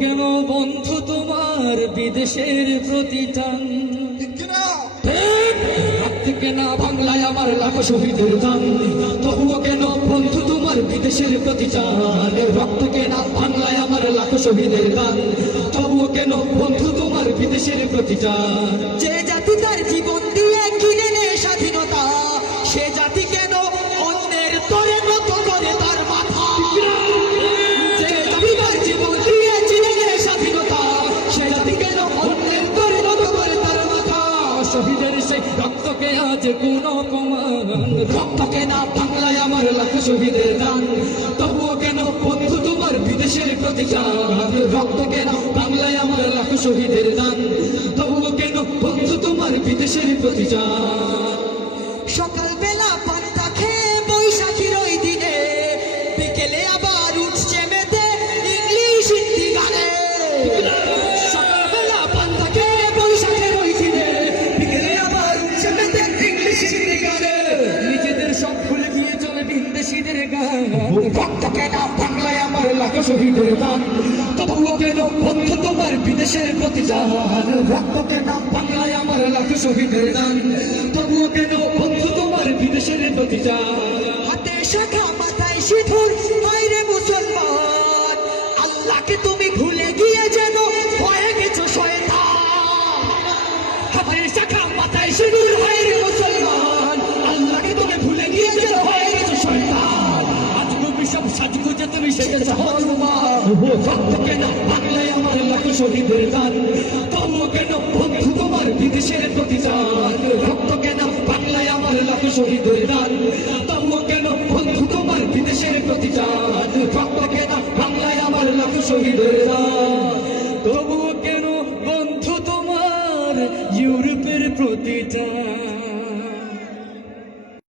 কেন বন্ধু তোমার বিদেশের প্রতি টান? রক্ত কেন বাংলায় আমার লাখো শহীদের দান? তবুও কেন বন্ধু তোমার বিদেশের প্রতি টান? রক্ত কেন বাংলায় আমার লাখো শহীদের দান? তবুও কেন বন্ধু তোমার বিদেশের প্রতি টান? যে জাতি তার জীবন দিয়ে কিনে নেয় স্বাধীনতা, সে জাতি কেন অন্যের তরে নত করে তার মাথা? যে জাতি তার জীবন দিয়ে কিনে নেয় স্বাধীনতা, সে জাতি কেন অন্যের তরে নত করে তার মাথা? শহীদের সেই রক্তকে আজ কোন অপমান? রক্ত কেন বাংলায় আমার লাখো শহীদের দান? তবুও কেন বন্ধু তোমার বিদেশের প্রতি টান? রক্ত কেন বাংলায় আমার লাখো শহীদের দান? তবুও কেন বন্ধু তোমার বিদেশের প্রতি টান? সকালবেলা পান্তা খেয়ে বৈশাখীর ওই দিনে, বিকেলে আবার উঠছে মেতে ইংলিশ হিন্দি গানে। সকালবেলা পান্তা খেয়ে বৈশাখীর ওই দিনে, বিকেলে আবার উঠছে মেতে ইংলিশ হিন্দি গানে। নিজেদের সব ভুলে গিয়ে চলে বিদেশিদের গান। রক্ত কেন বাংলায় আমার লাখো শহীদের দান? তবুও কেন বন্ধু তোমার বিদেশের প্রতি টান? রক্ত কেন বাংলায় আমার লাখো শহীদের দান? তবুও কেন বন্ধু তোমার বিদেশের প্রতি টান? হাতে শাখা মাথায় সিঁদুর, হায়রে মুসলমান, আল্লাহকে তুমি ভুলে গিয়ে যেন হয়ে গেছো শয়তান। হাতে শাখা মাথায় সিঁদুর, হায়রে মুসলমান, আল্লাহকে তুমি ভুলে গিয়ে যেন হয়ে গেছো শয়তান। আজ তুমি সব সাজগুজে তুমি সেজেছো হনুমান। রক্ত কেন বাংলায় আমার লাখো শহীদের দান? তবুও কেন বন্ধু তোমার বিদেশের প্রতি টান? রক্ত কেন বাংলায় আমার লাখো শহীদের দান? তবুও কেন বন্ধু তোমার বিদেশের প্রতি টান? রক্ত কেন বাংলায় আমার লাখো শহীদের দান? তবুও কেন বন্ধু তোমার ইউরোপের প্রতি টান?